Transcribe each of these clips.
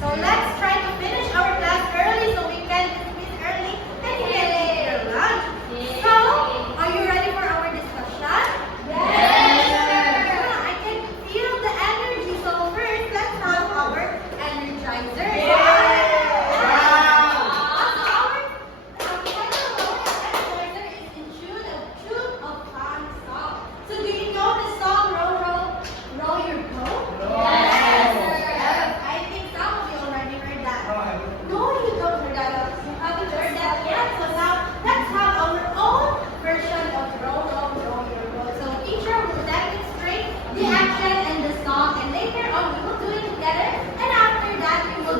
So let's try to finish our class early so we can dismiss early and you can take your lunch. So, are you ready for our discussion? Yeah, I can feel the energy. So first, let's have our energizer. So do you know the song Row, Row, Row Your Boat? Yes. I think some of you already heard that. No, you don't heard that. You haven't heard that yet. So now let's have our own version of Row, Row, Row Your Boat. So teacher will demonstrate the action and the song, and later on we will do it together. And after that we will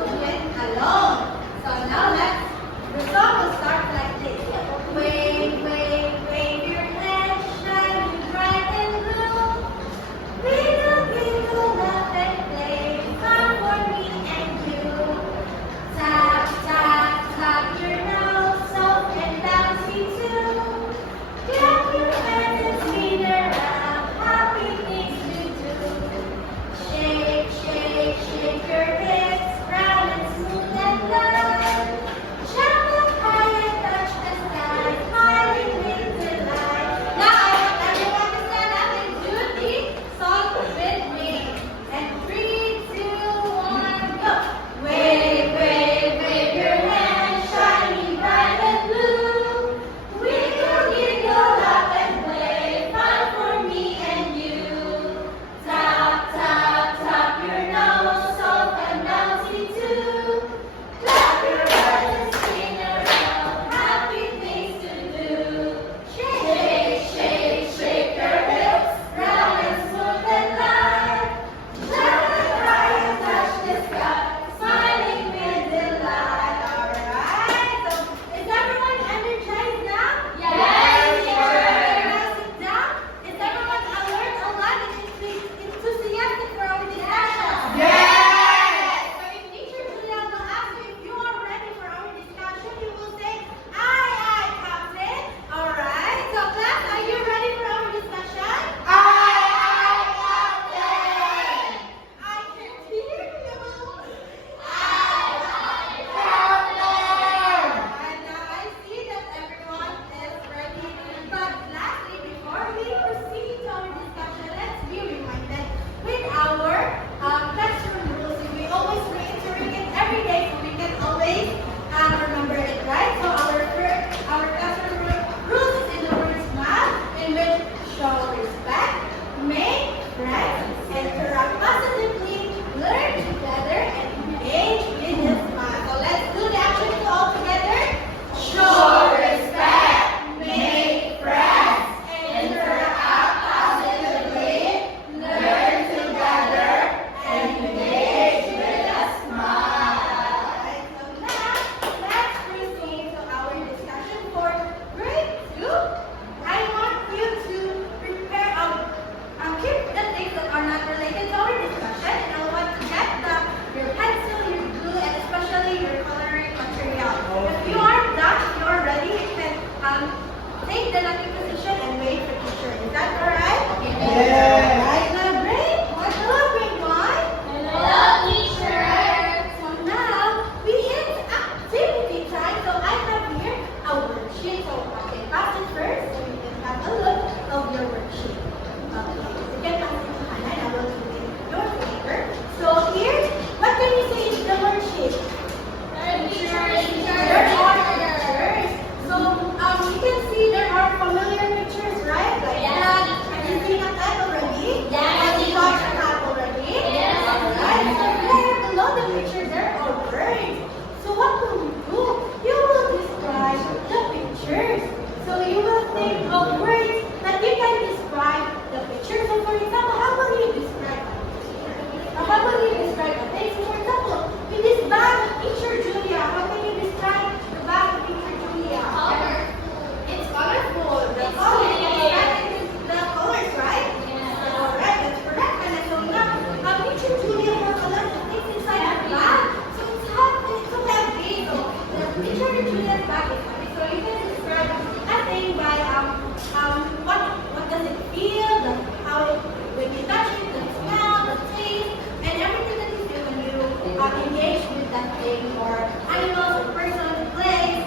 engage with that thing or animals or person, place,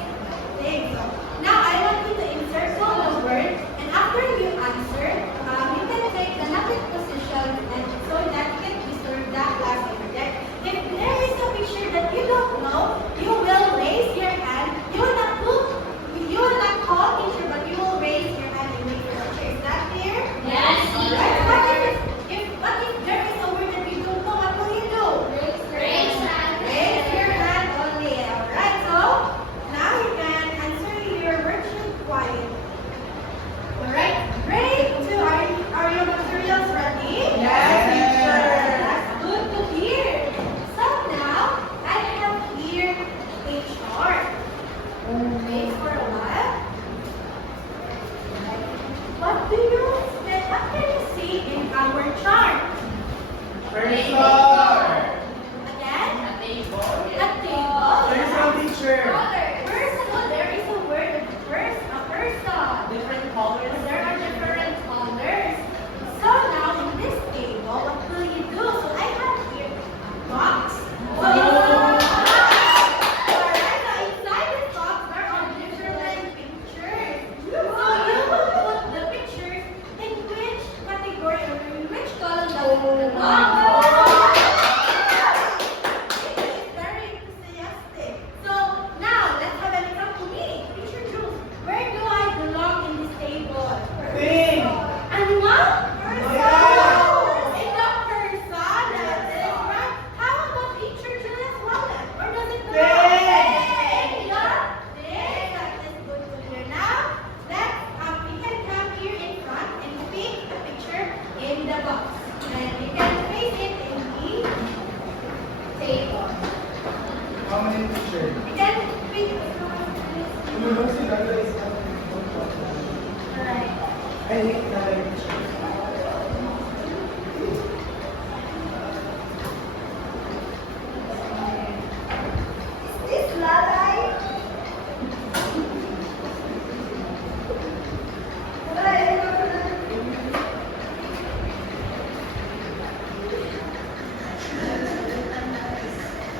thing. So now I want you to encircle the word, and after you answer, you can take the noted position and so that you can preserve that last object. If there is a picture that you don't know, you will raise your hand. You will not call teacher, but you will raise your hand and make your picture. Is that clear? Yes. Alright. What if there is a word that you don't know? What will you do? Raise hand. Raise your hand only. Alright, so now you can answer your worksheet quiet. Alright, ready to are your materials ready? Yes, teacher. That's good to hear. So now I have here a chart. Wait for a while. What can you see in our chart? Person. Again? A table. A table. Person, teacher. Person. Oh, there is a word of a person. Different colors. There are different colors. So now in this table, what will you do? So I have here a box. So alright, so inside this box there are different pictures. So you will put the pictures in which category or in which column that will belong. It's very enthusiastic. So now let's have an example meeting. Teacher Jules, where do I belong in this table? Thing. Animal? Yeah. In the person. That's it, right? How about teacher Julia's wallet? Where does it belong? Thing. In the thing. That is good to hear. Now, we can come here in front and pick the picture in the box. And we can place it in the table. How many teacher? We can pick Alright. I hate that teacher. Is this lalay?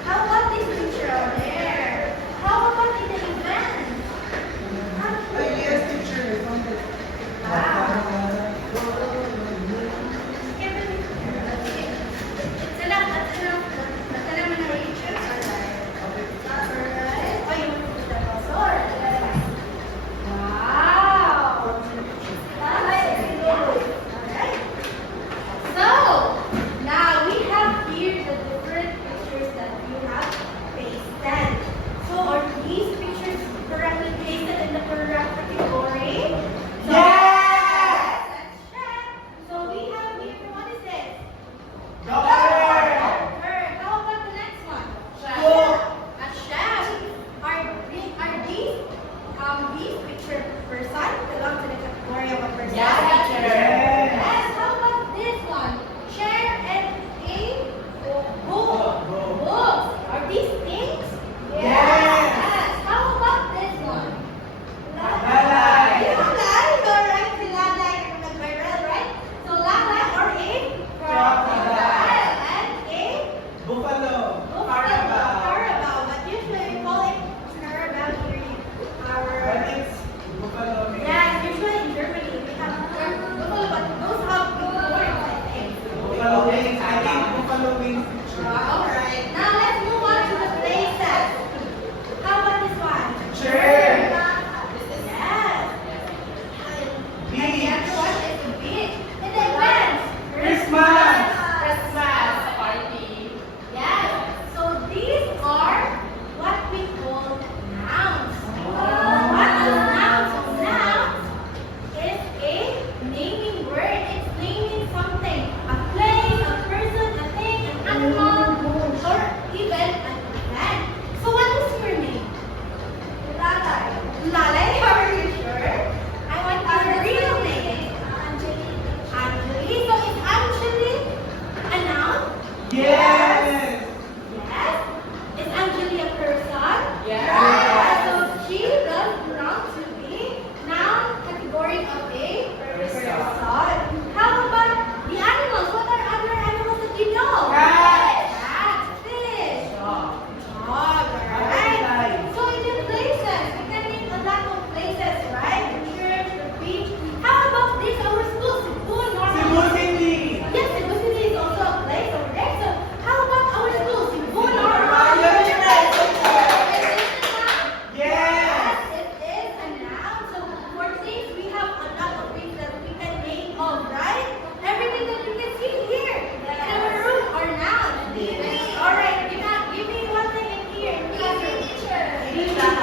How about this picture out there? How about in the event? Yes, teacher. Wow.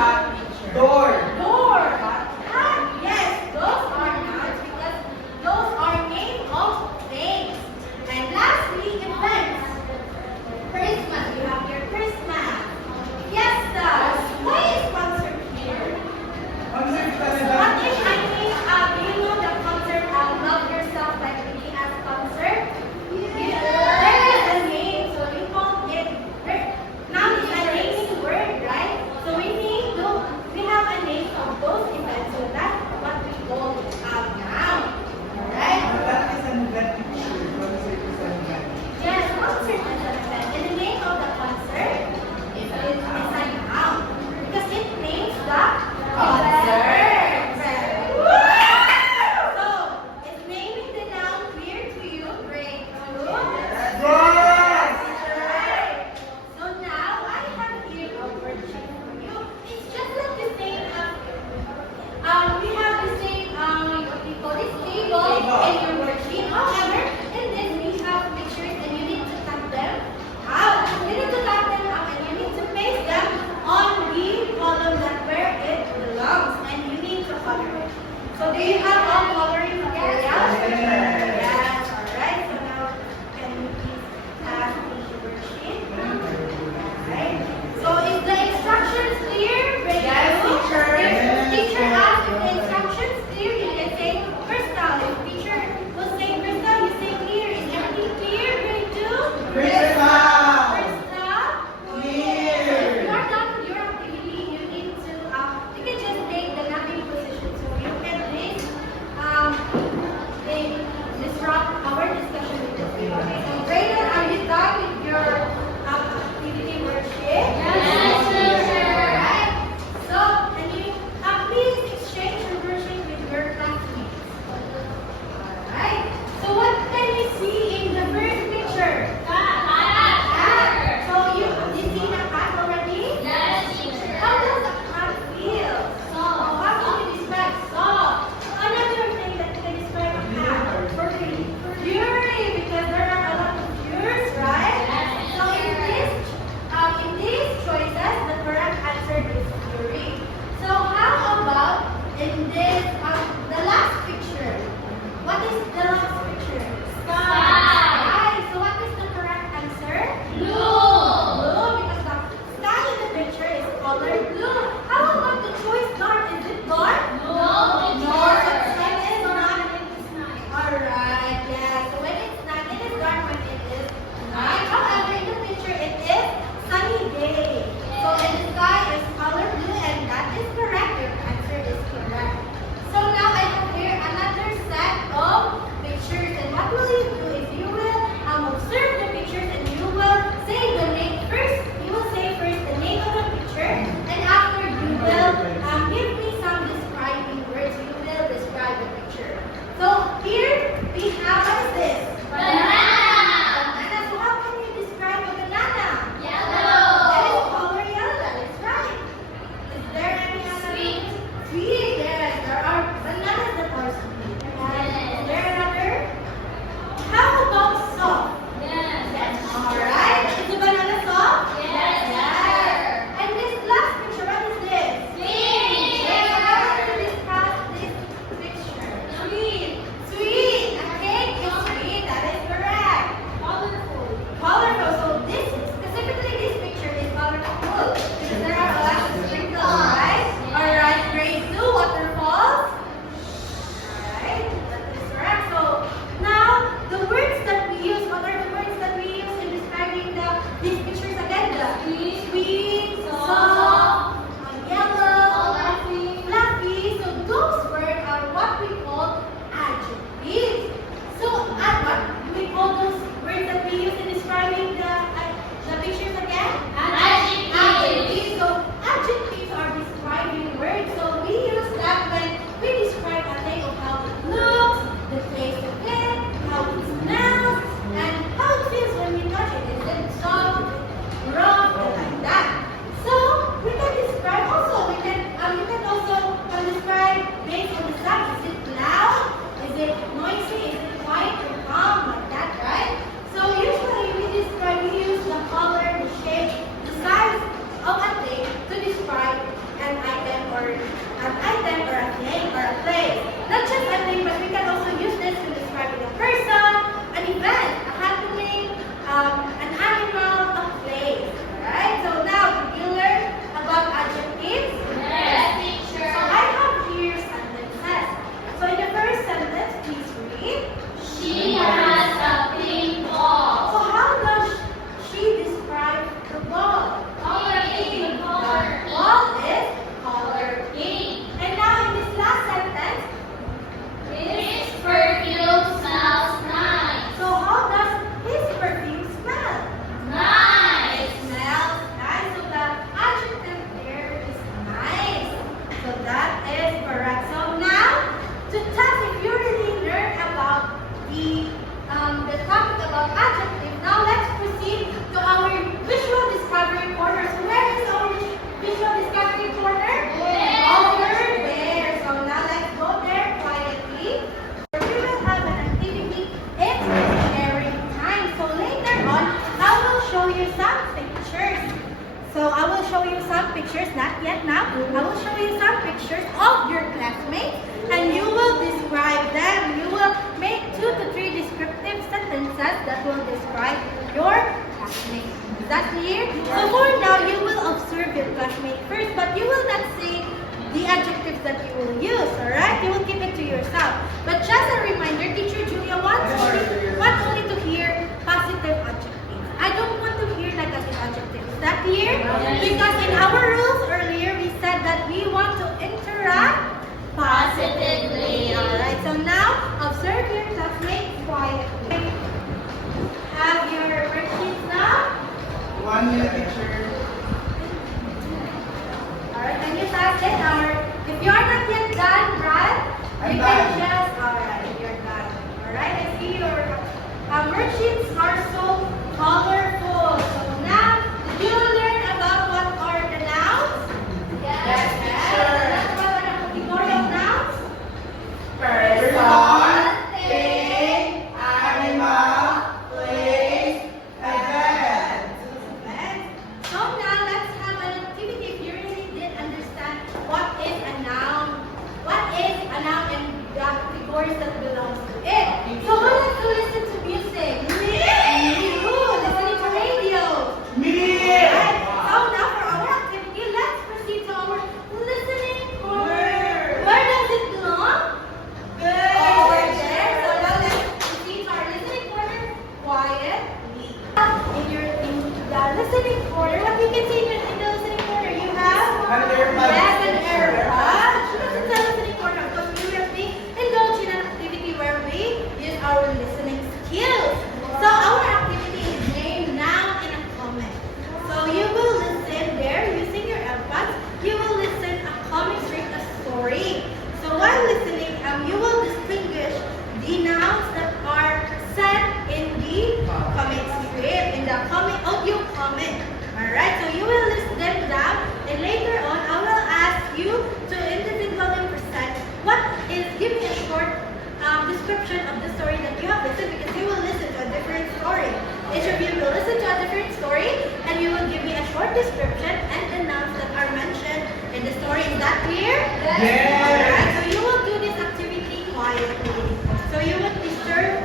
Door. Door. Yes, those are nouns because those are names of things. And lastly, events. Christmas. You have your Christmas. Fiestas. Why is concert here? Concert What talaga. if I think, do you know the concert, Love Yourself by BTS concert? There is a name, so you call it, now it's a naming word, right? So we have a name of those events, so that's what we call noun, alright? That is an event picture. Concert is an event. Yes, concert is an event, and the name of the concert is a noun, because it names the concert. So, is naming the noun clear to you? Grade 2? Yes! Alright. So now I have here a worksheet for you. It's just like the same. We have the same. What we call this table in your worksheet. However, in this we have pictures and you need to cut them out. You need to cut them out and you need to paste them on the column that where it belongs, and you need to color it. So do you have all coloring materials? Yes. Alright. So now can you please pass me the worksheet? Alright. So is the instructions clear? Yes, teacher. If teacher asks if the instructions clear, you can say Crystal. If teacher will say Crystal, you say clear. Is everything clear? Grade 2? Crystal. Crystal? Clear. If you are done with your activity, you need to, you can just take the napping position. So you can please, disrupt our discussion with this. Okay, so Brayden, are you done with your activity worksheet? Yes, teacher. Alright. So, can you please exchange your worksheet with your classmates? Alright. So, what can you see in the first picture? Cat. So, you see the cat already? How does a cat feel? How can you describe soft? Another thing that can describe a cat. Fury, because there are a lot of furs, right? So in these choices, the correct answer is fury. So how about in this the last picture? What is the last picture? Sky. So what is the correct answer? Blue, because the sky in the picture is colored blue. How about the choice dark? Is it dark? No. So the sky is not. Alright, yeah. So when it's not, it is dark when it is night. However, in the picture, it is sunny day. So and the sky is color blue, and that is correct. Your answer is correct. So now I have here another set of pictures. And what will you do is you will observe the pictures and you will say the name first. You will say first the name of the picture, and after you will give me some describing words. You will describe the picture. So here we have, what is this? Banana. So how can you describe a banana? That is color yellow. That is right. Is there any other? Sweet. Yes, there are bananas that are sweet. Is there another? How about soft? Alright. Is the banana soft? And this last picture, what is this? Yes, how can you describe this picture? Sweet. A cake is sweet. That is correct. Colorful. So this, specifically this picture is colorful because there are a lot of sprinkles, right? Alright, grade 2, waterfalls. Alright, that is correct. So now the words that we use, what are the words that we use in describing these pictures again? The sweet, soft, yellow, fluffy. So those words are what we call adjectives. So what do we call those words that we use in describing the pictures again? Adjectives. So adjectives are describing words. So we use that when we describe a thing of how it looks, the taste of it, how it smells, and how it feels when we touch it. Is it soft, rough, and like that. So I will show you some pictures, not yet now. I will show you some pictures of your classmates and you will describe them. You will make 2 to 3 descriptive sentences that will describe your classmates. Is that clear? So for now, you will observe your classmate first, but you will not say the adjectives that you will use, alright? You will keep it to yourself. But just a reminder, Teacher Julia wants only to hear positive adjectives. I don't want to hear negative adjectives. Is that clear? Because in our rules earlier, we said that we want to interact positively. Alright, so now, observe your classmates quietly. Have your worksheets now? 1 minute, teacher. Alright, can you pass it? Or if you are not yet done, Brad, I'm you can done. just, alright, you're done. Alright, I see your worksheets are so colorful. So now, did you learn about what are the nouns? Yes, That's what are the category of nouns? Person, thing, animal, place, event. So now let's have an activity. If you really did understand what is a noun, and the categories that belongs to it. So who likes to listen to music? Who? Listening to radio. Me! Right. So now for our activity, let's proceed to our listening corner. Where does it belong? Over there. So now let's proceed to our listening corner quietly. In the listening corner, what you can see in the listening corner, you have An earbud. yes, an earbud. This is the listening corner because we will be indulging in an activity where we use our listening skills. So our activity is named noun in a comment. So you will listen there using your earbuds. You will listen a comic strip, a story. So while listening, you will distinguish the nouns that are said in the comic strip, in the comic audio comment. Alright, so you will list them down and later on I will ask you to individually present give me a short description of the story that you have listened because you will listen to a different story. Each of you will listen to a different story and you will give me a short description and the nouns that are mentioned in the story. Is that clear? Yes. Alright, so you will do this activity quietly. So you would disturb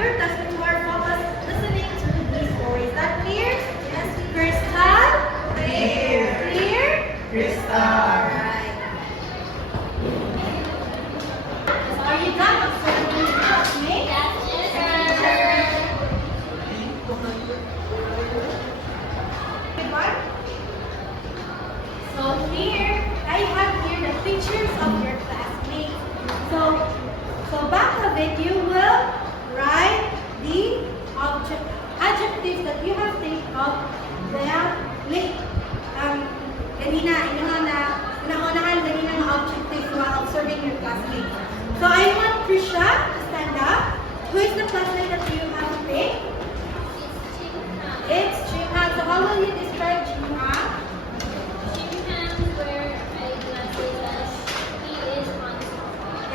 your classmates who are focused listening to the story. Is that clear? Yes. Crystal? Clear. Clear? Crystal. Alright. Are you done observing your classmates? Good one. So here, I have here the pictures of your classmates. So back of it, you will write the adjectives that you have think of them late. Ganina, inuunahan ganina ng adjectives while observing your classmates. So I want Krisha to stand up. Who is the classmate that you have picked? It's Chinghan. So how will you describe Chinghan?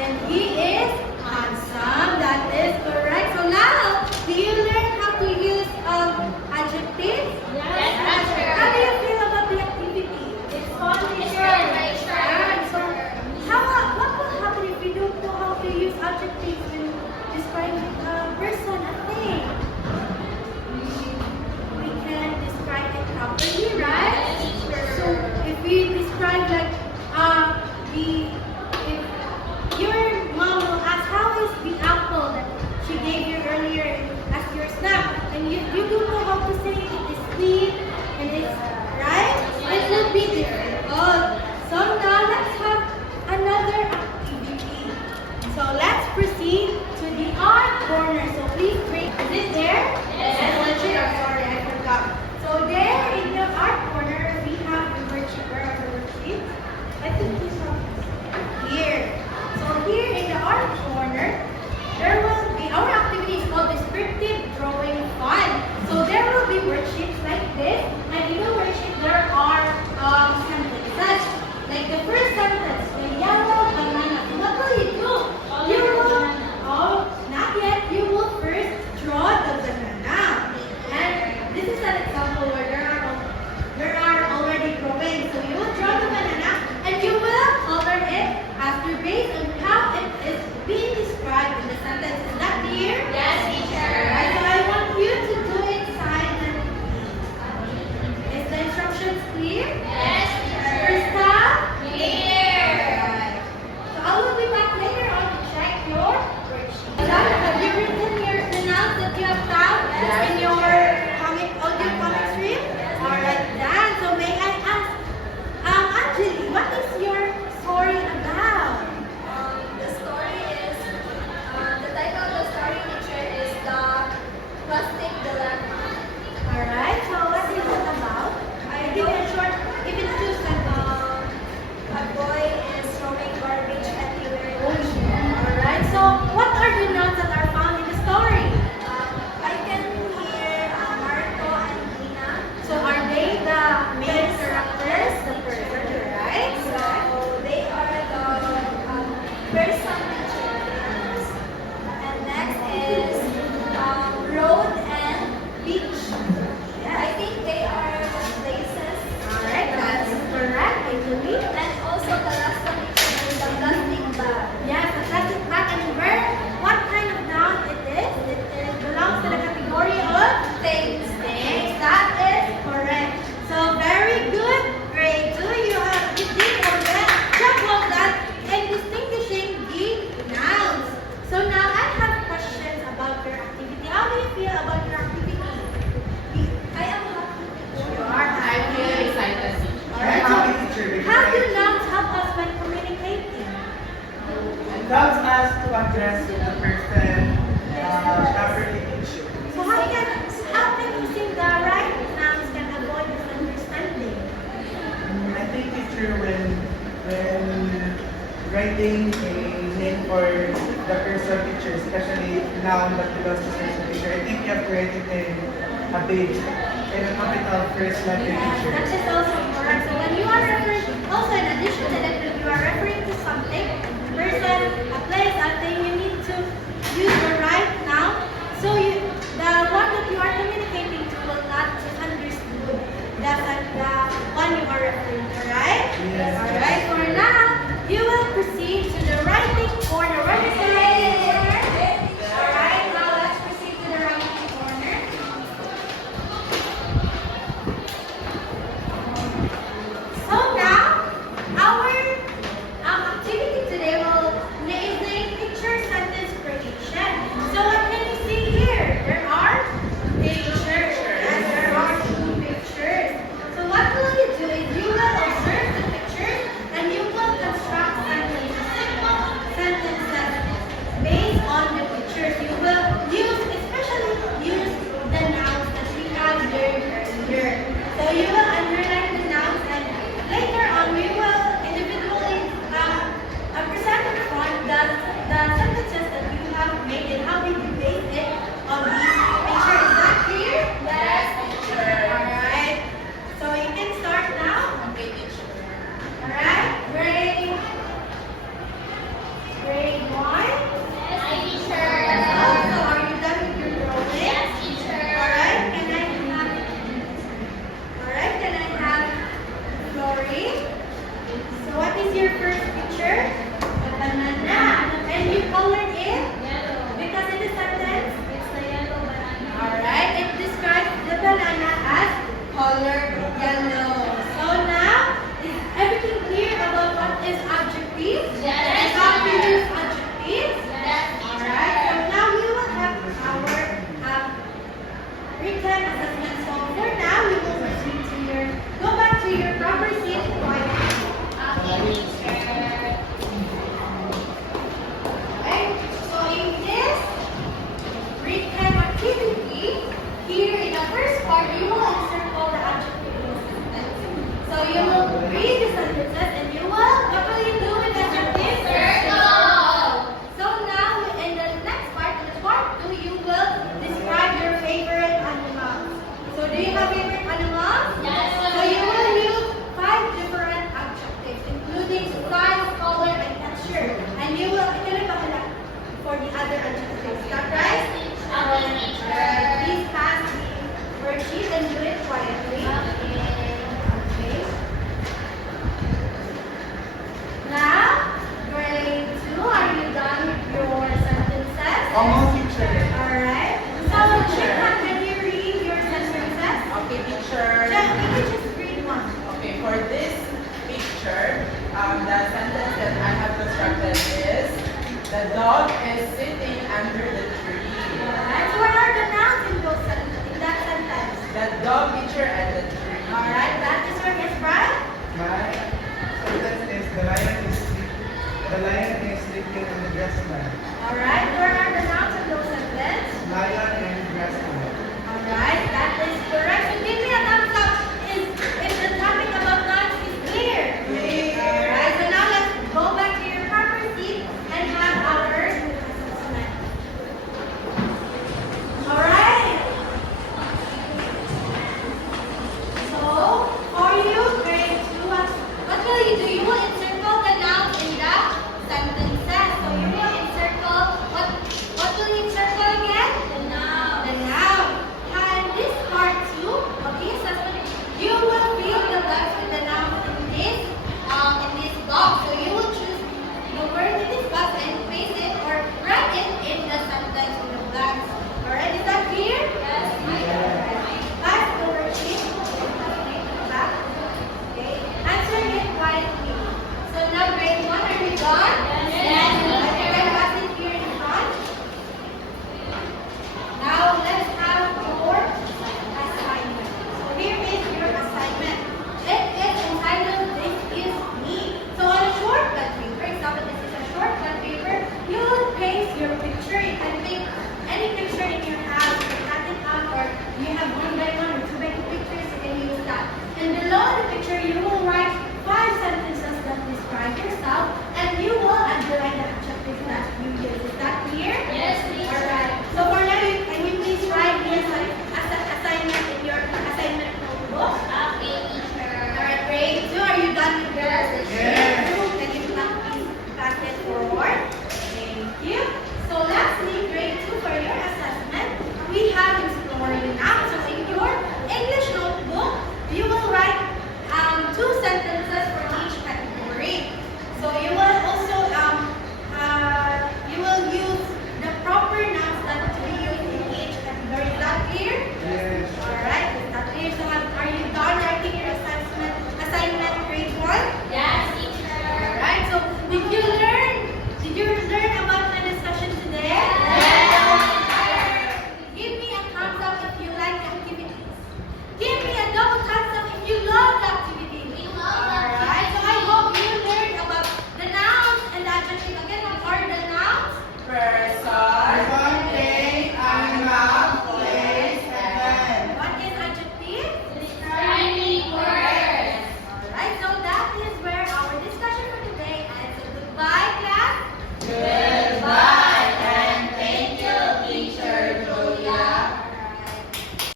And he is handsome. That is correct. So now, do you learn how to use adjectives? Yes, teacher. How do you feel about the activity? It's fun, teacher. So, what will happen if you don't know how to use adjectives when describing a person, a thing? We us to address the person properly teach you. So how can using the right nouns can avoid misunderstanding? I think teacher when writing a name for the person teacher, especially noun that belongs to person teacher, I think you have to write it in a big, in a capital first like the Yes, teacher. that is also correct. So when you are referring, also in addition to that, when you are referring to something, person, a place, a thing, you need to use the right noun. So the one that you are communicating to will not misunderstood the one you are referring to, right? Yes. Alright, for now, you will proceed to the writing corner. What is the writing corner? Alright, now let's proceed to the writing corner. So now, our activity today is the picture sentence creation. So what can you see here? There are pictures. Yes, there are two pictures. So what will you do is you will observe the pictures and you will construct sentences, simple sentences based on the pictures. You will especially use the nouns that we have learned earlier. So you will underline the nouns and later on we will individually present in front the sentences that you have made and how did you base it on these pictures. Is that clear? Yes, teacher. Alright. So you can start now. Okay, teacher. Alright. Grade 1. Yes, teacher. So are you done with your drawing? Yes, teacher. Alright, can I have Lori? So what is your first picture? A banana. And you colored it? Yellow. Because in the sentence, It's the yellow banana. alright, it describes the banana as colored yellow.